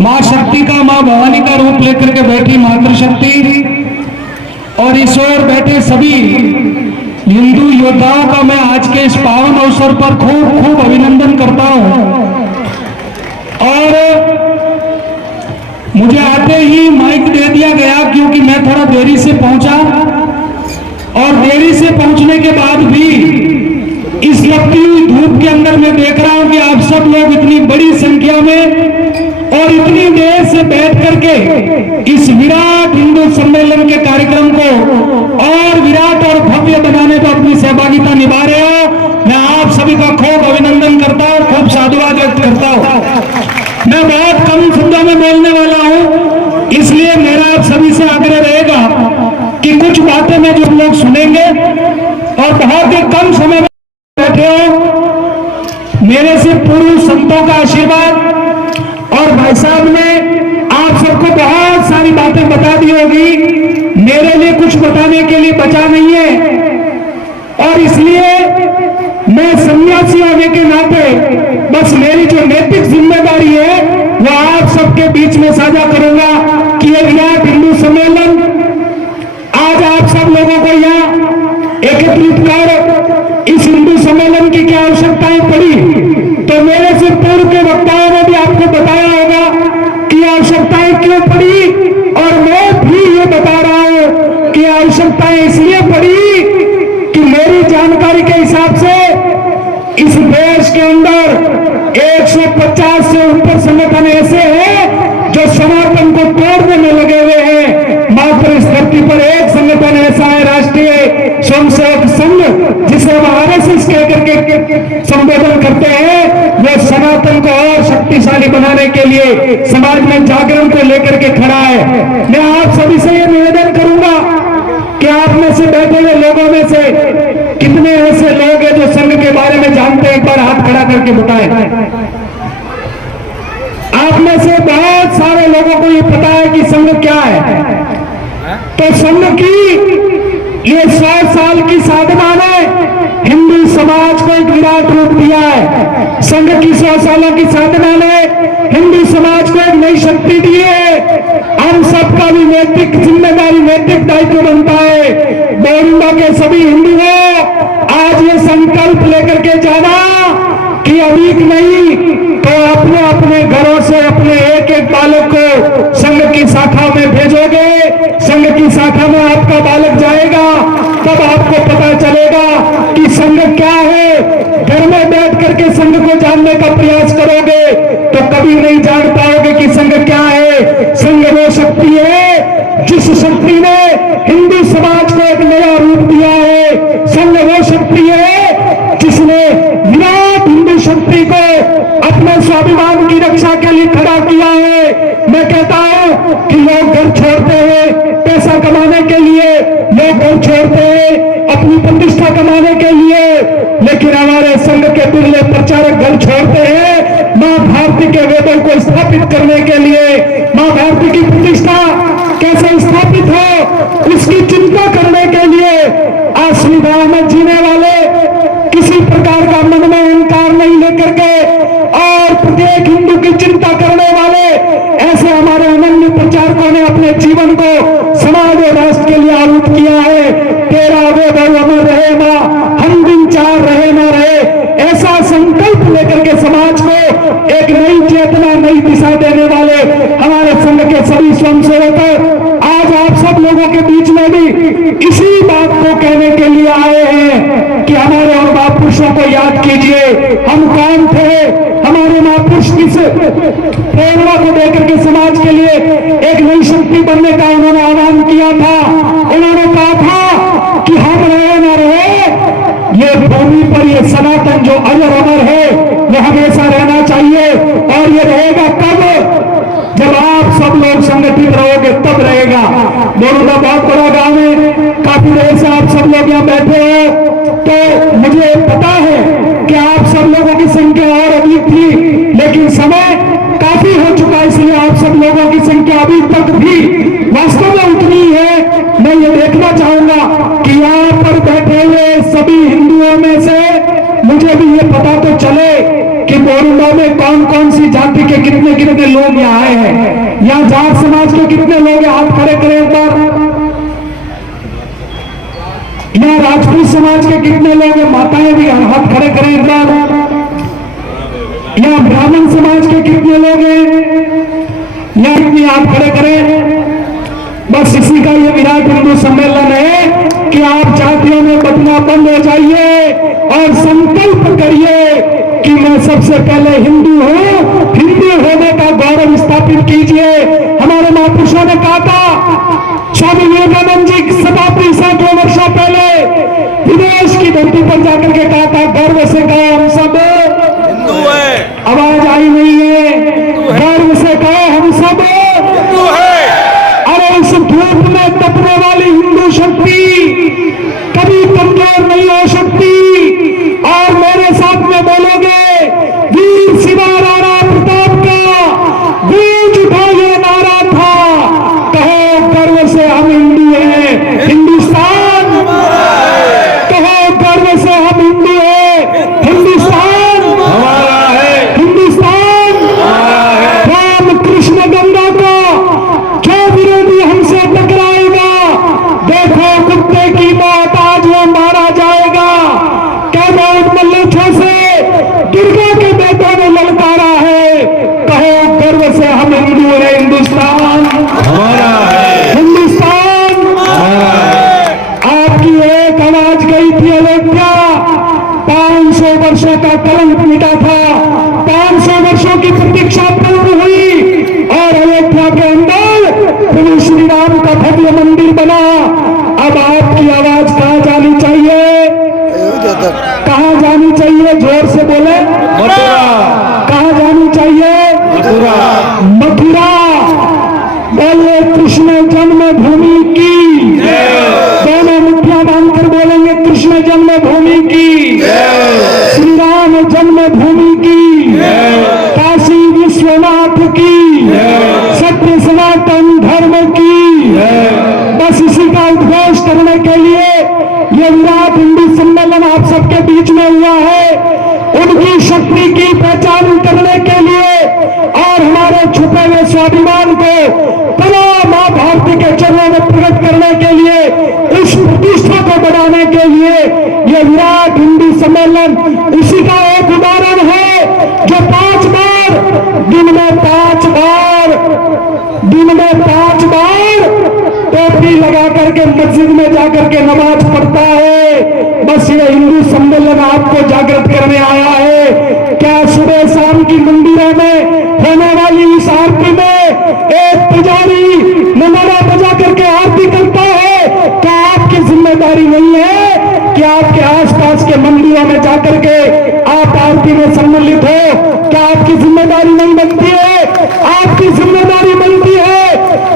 माँ शक्ति का, माँ भवानी का रूप लेकर के बैठी मातृशक्ति और इस ओर बैठे सभी हिंदू योद्धाओं का मैं आज के इस पावन अवसर पर खूब खूब अभिनंदन करता हूं। और मुझे आते ही माइक दे दिया गया क्योंकि मैं थोड़ा देरी से पहुंचा और देरी से पहुंचने के बाद भी इस लपटी हुई धूप के अंदर मैं देख रहा हूं कि आप सब लोग इतनी बड़ी संख्या में और इतनी देर से बैठ करके इस विराट हिंदू सम्मेलन के कार्यक्रम को और विराट और भव्य बनाने पर अपनी सहभागिता निभा रहे हो। मैं आप सभी का खूब अभिनंदन करता हूं, खूब साधुवाद व्यक्त करता हूं। मैं बहुत कम शब्दों में बोलने वाला हूं, इसलिए मेरा आप सभी से आग्रह रहेगा कि कुछ बातें में जो लोग सुनेंगे और बहुत ही कम समय में बैठे हो, मेरे से पूर्व संतों का आशीर्वाद और भाई साहब ने आप सबको बहुत सारी बातें बता दी होगी, मेरे लिए कुछ बताने के लिए बचा नहीं है। और इसलिए मैं सन्यासी होने के नाते बस मेरी जो नैतिक जिम्मेदारी है वो आप सबके बीच में साझा करूंगा कि एक यहाँ हिंदू सम्मेलन आज आप सब लोगों को यहाँ एकत्रित कर इस हिंदू सम्मेलन की क्या आवश्यकताएं पड़ी, तो मेरे से पूर्व के वक्ताओं ने भी आपको बताया होगा कि आवश्यकताएं क्यों पड़ी। और मैं भी ये बता रहा हूं कि आवश्यकताएं इसलिए पड़ी कि मेरी जानकारी के हिसाब से इस देश के अंदर 150 से ऊपर संगठन ऐसे हैं जो सनातन को तोड़ने में लगे हुए हैं। मात्र इस धरती पर एक संगठन ऐसा है, राष्ट्रीय स्वयंसेवक संघ, जिसे हम आरएसएस कहकर के संबोधन करते हैं। वो सनातन को और शक्तिशाली बनाने के लिए समाज में जागरण को लेकर के खड़ा है। मैं आप सभी से ये निवेदन करूंगा कि आप में से बैठे हुए लोगों में से कितने ऐसे लोग हैं जो संघ के बारे में जानते हैं, एक बार हाथ खड़ा करके बताएं। आप में से बहुत सारे लोगों को ये पता है कि संघ क्या है। तो संघ की ये 100 साल की साधना ने हिंदू समाज को एक विराट रूप दिया है। संघ की 100 सालों की साधना ने हिंदू समाज को एक नई शक्ति दी है। हम सबका भी नैतिक जिम्मेदारी, नैतिक दायित्व बनता है। बोरिंदा के सभी हिंदुओं, आज ये संकल्प लेकर के जाना कि अभी नहीं तो अपने अपने घरों से अपने एक एक बालक को संघ की शाखा में भेजोगे। संघ की शाखा में आपका बालक जाएगा, तब आपको पता चलेगा कि संघ क्या है। घर में बैठ करके संघ को जानने का प्रयास करोगे तो कभी नहीं जान पाओगे कि संघ क्या है। संघ वो शक्ति है जिस शक्ति ने हिंदू समाज को एक नया रूप दिया है। संघ वो शक्ति है जिसने विराट हिंदू शक्ति को अपने स्वाभिमान की रक्षा के लिए खड़ा किया है। मैं कहता हूं कि लोग घर छोड़ते हैं पैसा कमाने के लिए, लोग घर छोड़ते हैं अपनी प्रतिष्ठा कमाने के लिए, लेकिन हमारे संघ के बिरले प्रचारक घर छोड़ते हैं मां भारती के वेदों को स्थापित करने के लिए। मां भारती की प्रतिष्ठा कैसे स्थापित हो उसकी चिंता करने के लिए असली भाव में जीने वाले, किसी प्रकार का मन में अहंकार नहीं लेकर के और प्रत्येक हिंदू की चिंता करने वाले ऐसे हमारे अनन्य प्रचारकों ने अपने जीवन को समाज और राष्ट्र के लिए आहुत किया है। तेरा वेद अमर रहे मां, हम दिन चार रहे ना रहे, ऐसा संकल्प लेकर के समाज को एक नई चेतना, नई दिशा देने वाले हमारे संघ के सभी स्वयंसेवक आज आप सब लोगों के बीच में भी इसी बात को कहने के लिए आए हैं कि हमारे और महापुरुषों को याद कीजिए। हम कौन थे, हमारे महापुरुष किस प्रेरणा को देकर के समाज के लिए एक नई शक्ति बनने का उन्होंने आह्वान किया था। उन्होंने कहा था कि हम रहे न रहे, ये भूमि पर ये सनातन जो अजर अमर है वो हमेशा रहना चाहिए। और ये रहेगा कब? जब आप सब लोग संगठित रहोगे तब रहेगा। बोरुदा बहुत बड़ा गांव है, काफी देर से आप सब लोग यहाँ बैठे हो, तो मुझे पता है कि आप सब लोगों की संख्या और अधिक थी, लेकिन समय काफी हो चुका है, इसलिए आप सब लोगों की संख्या अभी तक भी वास्तव में उतनी है। मैं ये देखना चाहूंगा कि यहाँ पर बैठे हुए सभी हिंदुओं में से मुझे भी ये पता तो चले कि मोरंडा में कौन कौन सी जाति के कितने कितने लोग यहाँ आए हैं। यहाँ जाट समाज के कितने लोग हैं, हाथ खड़े करें एक बार। यहाँ राजपूत समाज के कितने लोग हैं, माताएं भी हाथ खड़े करें एक बार। यहाँ ब्राह्मण समाज के कितने लोग हैं, यहाँ भी हाथ खड़े करें। बस इसी का ये विराट हिंदू सम्मेलन है कि आप जातियों में बंटना बंद हो जाइए और संकल्प करिए कि मैं सबसे पहले हिंदू हूं। हिंदू होने का गौरव स्थापित कीजिए। हमारे महापुरुषों ने कहा था, स्वामी विवेकानंद जी शताब्दी सैकड़ों वर्षों पहले विदेश की धरती पर जाकर के कहा था, गर्व से कहो हम सब हिंदू है। आवाज आई नहीं है, गर्व से कहो हम सब हिंदू है। अरे इस धूप में तपने वाली हिंदू शक्ति कभी कमजोर नहीं हो सकती। और मेरे साथ में बोलोगे, वीर शिवा राणा प्रताप का बीज उठा ये नारा था, कहो गर्व से हम हिंदू हैं, हिंदुस्तान। कहो गर्व से हम हिंदू हैं, हिंदुस्तान हमारा है, हिंदुस्तान हमारा है। राम कृष्ण गंगा का जो विरोधी हमसे टकराएगा, देखो कुत्ते की मौत आज वो मारा जाएगा। कैमराउट मल्लेच्छों से दुर्गा के बेटों ने ललकारा है, कहो गर्व से हम हिंदू हैं, हिंदुस्तान हमारा है, हिंदुस्तान हमारा है। आपकी एक आवाज गई थी अयोध्या, 500 वर्षों का कलंक मिटा था, 500 वर्षों की प्रतीक्षा पूर्ण हुई और अयोध्या के अंदर प्रभु श्री राम का भव्य मंदिर बना। अब आपकी आवाज कहां जानी चाहिए, कहां जानी चाहिए, जोर से बोले, मथुरा। कहां जानी चाहिए, मथुरा। मथुरा। बोले कृष्ण जन्मभूमि की, दोनों मुठियां बांधकर बोलेंगे कृष्ण जन्मभूमि की, श्री राम जन्मभूमि की, काशी विश्वनाथ की, सत्य सनातन धर्म की। बस इसी का उद्घोष करने के लिए ये विराट हिंदू सम्मेलन आप सबके बीच में हुआ है। उनकी शक्ति की पहचान करने के लिए और हमारे छुपे हुए स्वाभिमान को पुनः मां भारती के चरणों में प्रकट करने के लिए, उस प्रतिष्ठा को बढ़ाने के लिए ये विराट हिंदू सम्मेलन इसी का एक उदाहरण है, जो 5 बार दिन में 5 बार टोपी लगा करके मस्जिद में जाकर के नमाज पढ़ता है। बस ये हिंदू सम्मेलन आपको जागृत करने आया है। क्या सुबह शाम की मंदिरों में होने वाली इस आरती में एक पुजारी नगाड़ा बजा करके आरती करता है, क्या आपकी जिम्मेदारी नहीं है कि आपके आसपास के मंदिरों में जाकर के आप आरती में सम्मिलित हो? क्या आपकी जिम्मेदारी नहीं बनती है? आपकी जिम्मेदारी बनती है।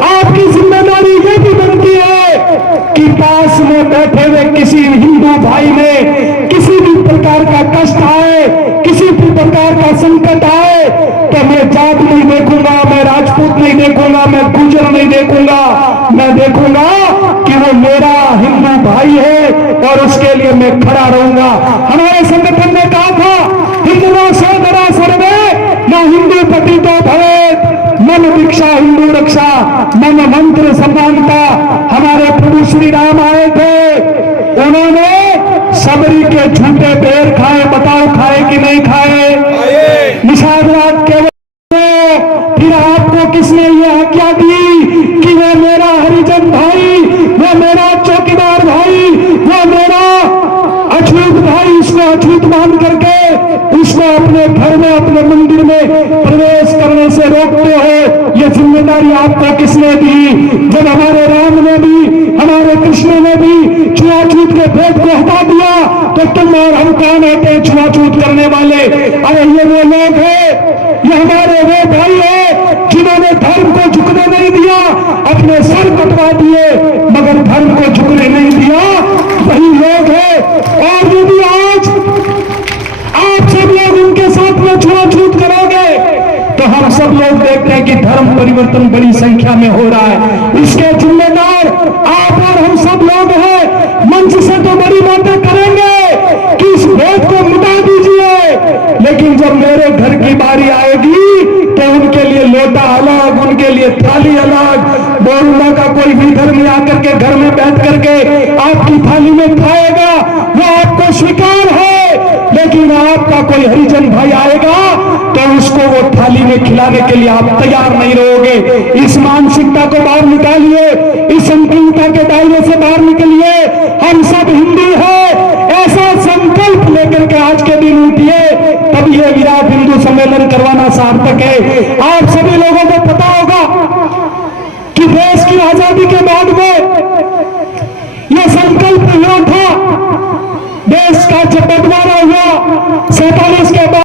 आपकी जिम्मेदारी ये भी बनती है कि पास में बैठे हुए किसी हिंदू भाई में किसी भी प्रकार का कष्ट आए, किसी भी प्रकार का संकट आए, तो मैं जात नहीं देखूंगा, मैं राजपूत नहीं देखूंगा, मैं गुर्जर नहीं देखूंगा, मैं देखूंगा कि वो मेरा हिंदू भाई है और उसके लिए मैं खड़ा रहूंगा। हमारे संगठन ने कहा था, हिंदुओं से डरा सर्वे न हिंदू पतितो भवेत्, मन दीक्षा हिंदू रक्षा, मन मंत्र समानता। हमारे प्रभु श्री राम आए थे, उन्होंने सबरी के झूठे पैर खाए, बताओ खाए कि नहीं खाए? निषादवाद के फिर आपको किसने ये आज्ञा दी कि वह मेरा हरिजन भाई, वह मेरा चौकीदार भाई, वह मेरा अछूत भाई, इसको अछूत मान करके उसको अपने घर में, अपने मंदिर में प्रवेश करने से रोकते हो? ये जिम्मेदारी आपको किसने दी? जब हमारे राम ने भी, हमारे कृष्ण ने भी छुआछूत के भेद को हटा दिया, तो तुम और हम कौन होते हैं छुआछूत करने वाले? अरे ये वो लोग हैं, ये हमारे वो भाई है जिन्होंने धर्म को झुकने नहीं दिया, अपने सर कटवा दिए मगर धर्म को झुकने नहीं दिया। वही लोग हैं। और यदि आज आप सब लोग उनके साथ में छुआछूत करोगे तो हम सब लोग देखते हैं कि धर्म परिवर्तन बड़ी संख्या में हो रहा है। इसके जिम्मेदार आप और हम सब लोग हैं। मंच से तो बड़ी बातें करेंगे, कि इस भेद को मिटा दीजिए, लेकिन जब मेरे घर की बारी आएगी तो उनके लिए लोटा अलग, उनके लिए थाली अलग। बोलना का कोई भी धर्म आकर के घर में बैठ करके आपकी थाली में खाएगा, वो आपको स्वीकार है, लेकिन आपका कोई हरिजन भाई आएगा तो उसको वो थाली में खिलाने के लिए आप तैयार नहीं रहोगे। इस मानसिकता को बाहर निकालिए, इस संकीर्णता के दायरे से बाहर निकलिए। हम सब हिंदू हैं, ऐसा संकल्प लेकर के आज के दिन उठिए, तब ये विराट हिंदू सम्मेलन करवाना सार्थक है। आप सभी लोगों को पता होगा कि देश की आजादी के बाद में यह संकल्प हुआ था, देश का जब बंटवारा हुआ 47 के बाद